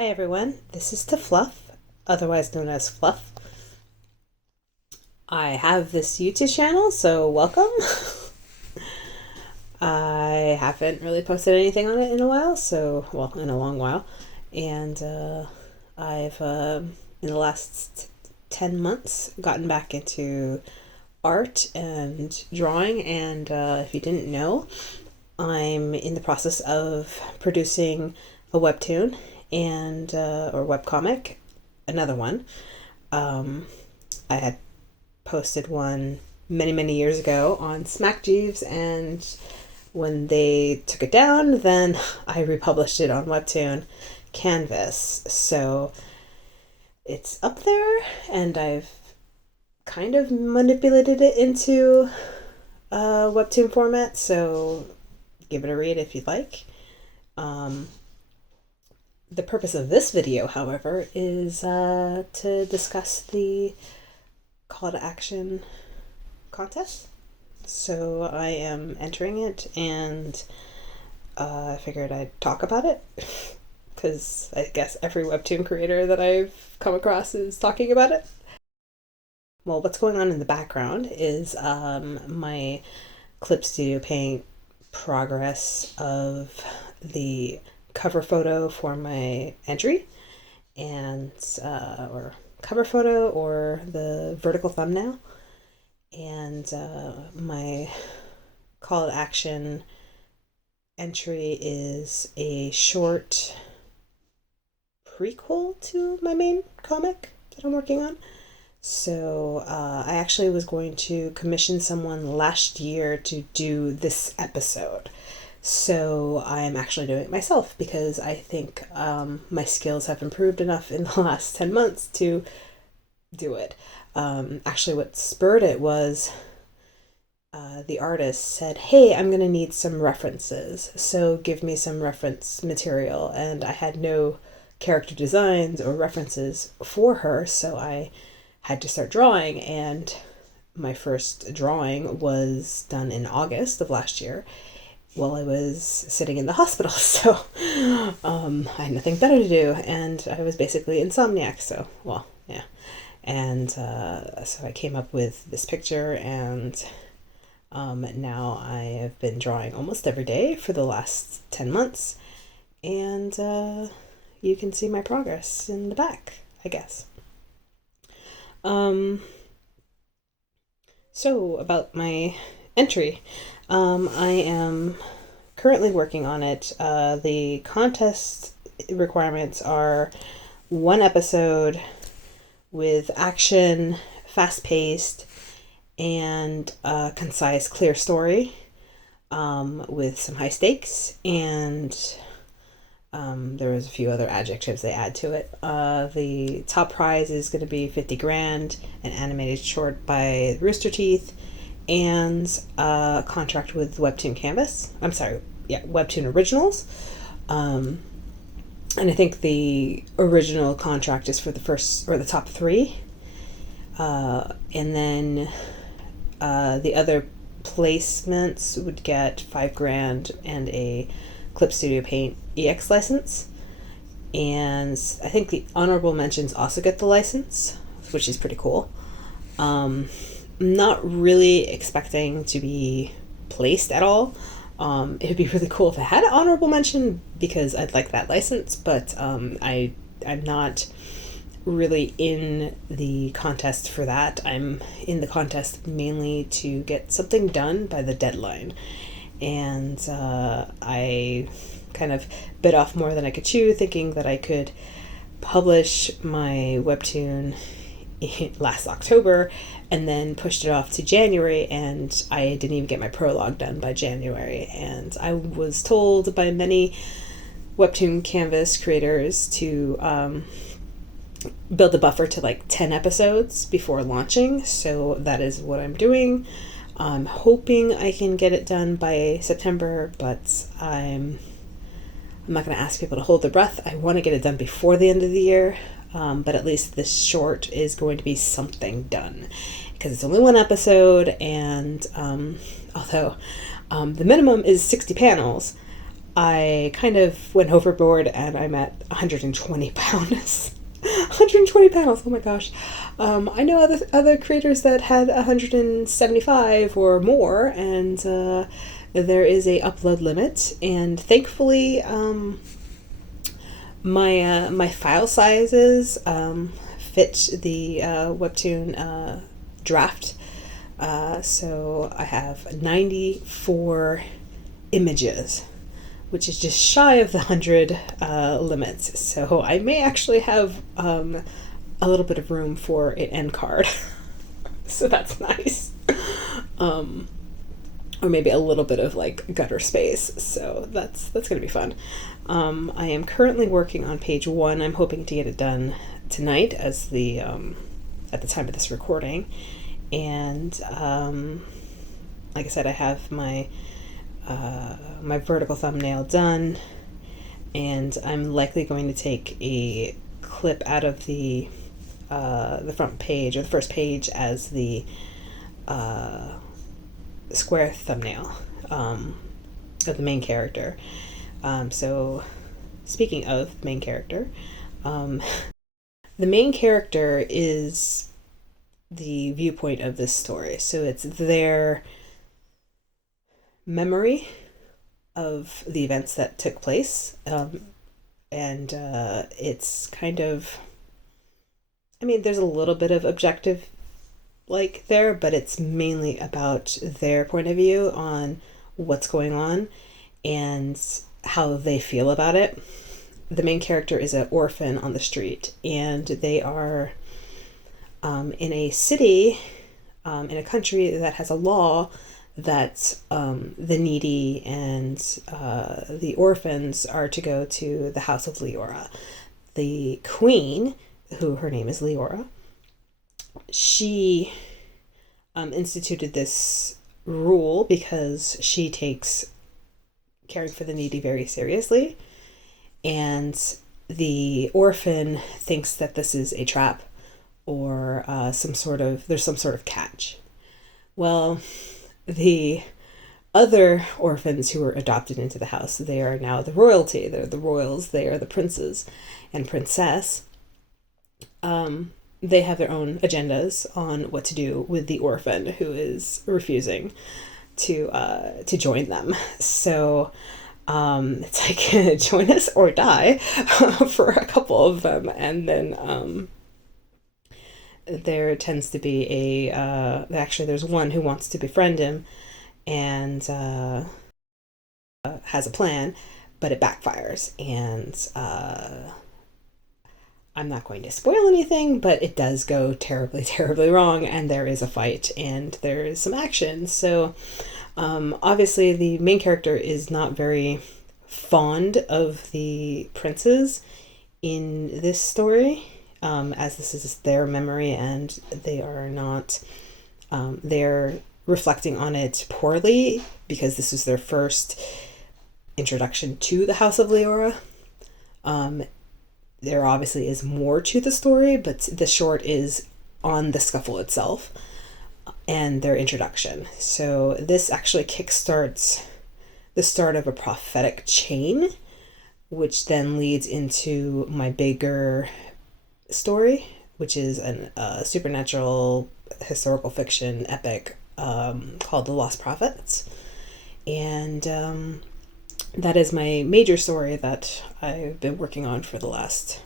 Hi everyone, this is Fluff, otherwise known as Fluff. I have this YouTube channel, so welcome. I haven't really posted anything on it in a while, in a long while. And I've, in the last 10 months, gotten back into art and drawing. And if you didn't know, I'm in the process of producing a webtoon and or webcomic, another one. I had posted one many years ago on Smack Jeeves, and when they took it down, then I republished it on Webtoon Canvas. So it's up there, and I've kind of manipulated it into webtoon format, so give it a read if you'd like. The purpose of this video, however, is to discuss the call to action contest. So I am entering it, and I figured I'd talk about it because I guess every webtoon creator that I've come across is talking about it. Well, what's going on in the background is my Clip Studio Paint progress of the cover photo for my entry, and or cover photo or the vertical thumbnail, and my call to action entry is a short prequel to my main comic that I'm working on. So I actually was going to commission someone last year to do this episode. So I'm actually doing it myself because I think my skills have improved enough in the last 10 months to do it. Actually, what spurred it was the artist said, "Hey, I'm going to need some references, so give me some reference material." And I had no character designs or references for her, so I had to start drawing. And my first drawing was done in August of last year while I was sitting in the hospital. So I had nothing better to do, and I was basically insomniac. So, well, yeah. And so I came up with this picture, and now I have been drawing almost every day for the last 10 months. And you can see my progress in the back, I guess. So about my entry. I am currently working on it. The contest requirements are one episode with action, fast-paced, and a concise, clear story with some high stakes, and there was a few other adjectives they add to it. The top prize is going to be 50 grand, an animated short by Rooster Teeth, and a contract with Webtoon Canvas. Webtoon Originals. And I think the original contract is for the first, or the top three. And then the other placements would get 5 grand and a Clip Studio Paint EX license. And I think the honorable mentions also get the license, which is pretty cool. Not really expecting to be placed at all. It would be really cool if I had an honorable mention because I'd like that license, but I'm not really in the contest for that. I'm in the contest mainly to get something done by the deadline. And I kind of bit off more than I could chew, thinking that I could publish my webtoon last October and then pushed it off to January, and I didn't even get my prologue done by January. And I was told by many Webtoon Canvas creators to build a buffer to like 10 episodes before launching, so that is what I'm doing. I'm hoping I can get it done by September, but I'm not going to ask people to hold their breath. I want to get it done before the end of the year. But at least this short is going to be something done because it's only one episode, and although the minimum is 60 panels, I kind of went overboard and I'm at 120 pounds. 120 pounds. Oh my gosh. I know other creators that had 175 or more, and there is a upload limit. And thankfully, my file sizes fit the Webtoon draft. So I have 94 images, which is just shy of the 100 limits. So I may actually have a little bit of room for an end card. So that's nice. Or maybe a little bit of like gutter space. So that's gonna be fun. I am currently working on page 1. I'm hoping to get it done tonight as the at the time of this recording. And like I said, I have my my vertical thumbnail done, and I'm likely going to take a clip out of the front page or the first page as the square thumbnail of the main character. So speaking of main character, the main character is the viewpoint of this story. So it's their memory of the events that took place. And it's kind of, I mean, there's a little bit of objective like there, but it's mainly about their point of view on what's going on and how they feel about it. The main character is an orphan on the street, and they are in a city, in a country that has a law that the needy and the orphans are to go to the house of Leora. The queen, who her name is Leora, she instituted this rule because she takes caring for the needy very seriously, and the orphan thinks that this is a trap or there's some sort of catch. Well, the other orphans who were adopted into the house, they are now the royalty. They're the royals. They are the princes and princess. They have their own agendas on what to do with the orphan who is refusing to join them. So it's like join us or die for a couple of them, and then there tends to be actually there's one who wants to befriend him and has a plan, but it backfires, and I'm not going to spoil anything, but it does go terribly, terribly wrong, and there is a fight, and there is some action. So obviously the main character is not very fond of the princes in this story, as this is their memory, and they are not, they're reflecting on it poorly because this was their first introduction to the House of Leora. There obviously is more to the story, but the short is on the scuffle itself and their introduction. So this actually kickstarts the start of a prophetic chain, which then leads into my bigger story, which is a supernatural historical fiction epic called The Lost Prophets. And that is my major story that I've been working on for the last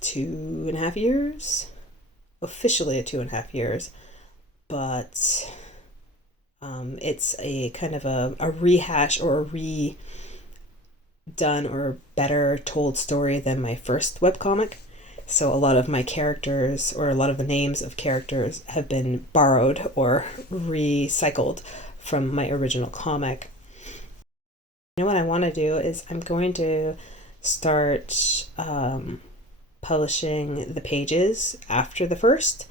2.5 years. Officially 2.5 years. But it's a kind of a rehash or a redone or better told story than my first webcomic. So a lot of my characters, or a lot of the names of characters, have been borrowed or recycled from my original comic. You know what I want to do is I'm going to start publishing the pages after the first.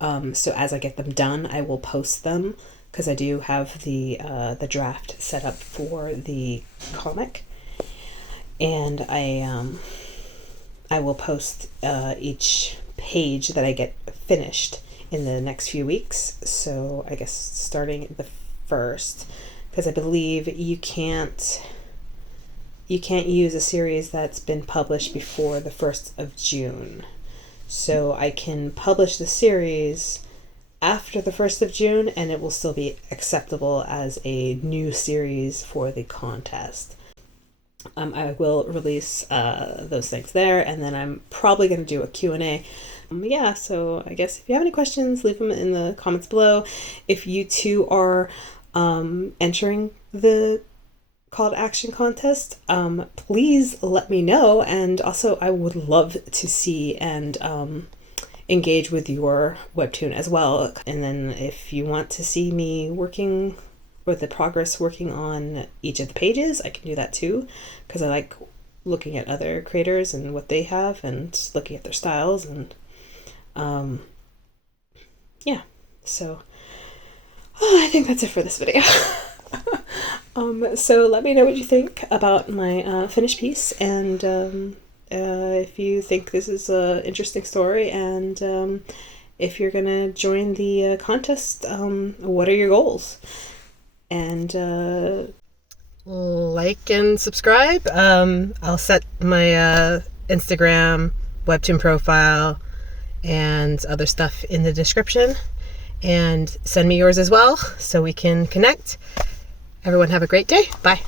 So as I get them done, I will post them, because I do have the draft set up for the comic, and I will post each page that I get finished in the next few weeks. So I guess starting the first, because I believe you can't you can't use a series that's been published before the 1st of June. So I can publish the series after the 1st of June and it will still be acceptable as a new series for the contest. I will release those things there, and then I'm probably going to do a Q&A. Yeah, so I guess if you have any questions, leave them in the comments below. If you two are entering the call to action contest, please let me know, and also I would love to see and engage with your webtoon as well. And then if you want to see me working with the progress working on each of the pages, I can do that too, because I like looking at other creators and what they have and looking at their styles, and yeah, so I think that's it for this video. So let me know what you think about my finished piece, and if you think this is an interesting story, and if you're gonna join the contest, what are your goals? And like and subscribe. I'll set my Instagram, Webtoon profile, and other stuff in the description, and send me yours as well so we can connect. Everyone have a great day. Bye.